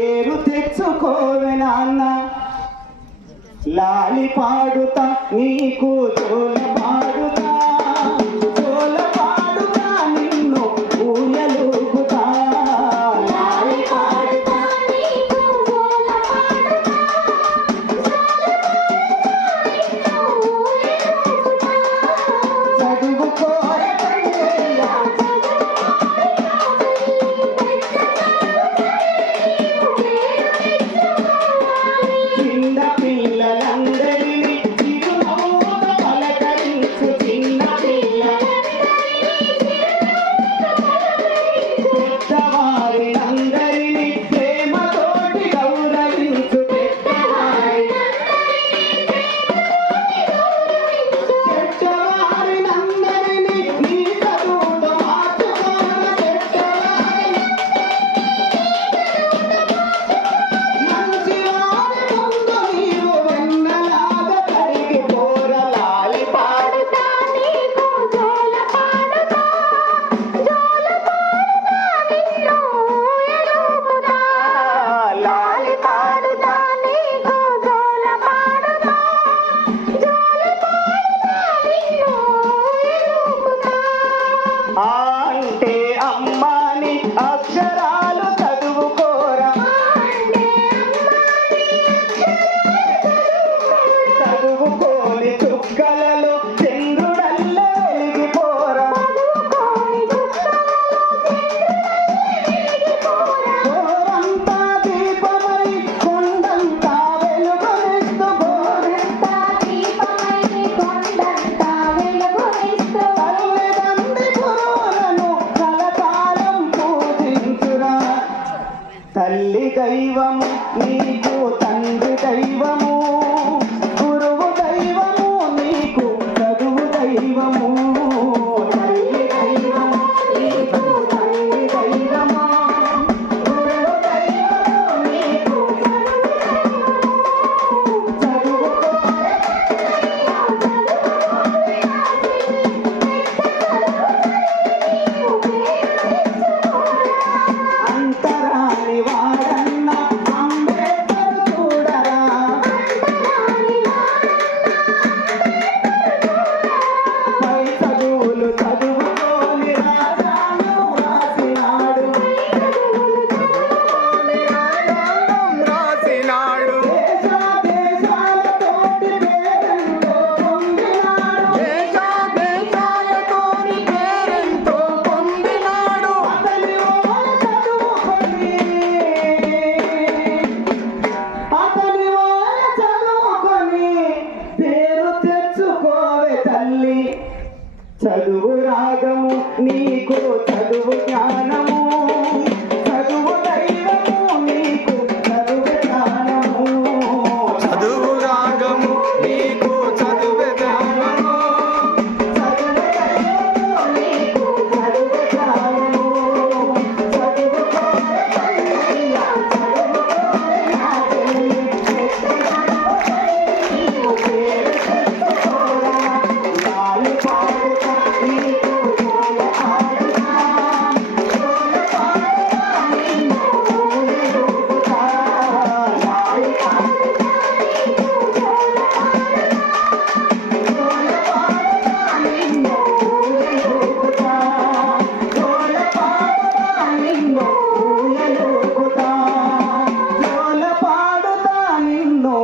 పేరు తెచ్చుకోవే నాన్న లాలి పాడుతా నీకు జోల పాడుతా జోల పాడుతా నిన్ను ఊయలుగుతా లాలి పాడుతా నీకు జోల పాడుతా చదువుకోరే కన్నయ్య చిన్న పిల్లలందరినీ చిరునవ్వుగా పలకరించు చిన్న పెద్దవారినందరినీ ప్రేమతోటి గౌరవించు చెడ్డవారినందరినీ నీ చదువుతో మార్చుకోర మంచివారి ముందు నీవు వెన్నలాగా కరిగిపోర లాలి పాడుతా నీకు జోల పాడుతా జోల పాడుతా నిన్ను ఊయలుగుతా లాలి పాడుతా నీకు జోల పాడుతా జోల పాడుతా నిన్ను ఊయలుగుతా అంటే అమ్మాని అక్షరాలు చదువుకోరా చదువుకోని చుక్కలలో చంద్రుడల్ల వెలిగిపోరా గోరంతా దీపమై కొండంతా వెలుగునిస్తూ గోరంతా దీపమై కొండంతా వెలుగునిస్తూ తల్లిదండ్రి గురువులను కలకాలం పూజించురా తల్లి దైవము నీకు తండ్రి దైవము గురువు దైవము నీకు చదువు దైవము తల్లి దైవము నీకు తండ్రి దైవము గురువు దైవము నీకు చదువుకోరే అంతరాని వాడన్న అంబేద్కర్ చూడరా పై చదువులు చదువుకోని రాజ్యాంగం రాసినాడు దేశాలతోటి పేరెంతో పొందినాడు అతని ఓల చదువుకొని పేరు తెచ్చుకోవే తల్లి చదువు రాగము నీకు చదువు జ్ఞానము చదువు దైవము నీకు చదువు జ్ఞానము చదువు రాగము నీకు చదువు జ్ఞానము చదువు దైవము నీకు చదువు జ్ఞానము చదువుకోరే కన్నయ్య చదువుకోరే నా తల్లి నీవు పేరు తెచ్చుకోరా లాలి పాడుతా నీకు జోల పాడుతా జోల పాడుతా నిన్ను ఊయలుగుతా లాలి పాడుతా నీకు జోల పాడుతా నిన్ను ఊయలుగుతా జోల పాడుతా నిన్ను ఊయలుగుతా జోల పాడుతా నిన్ను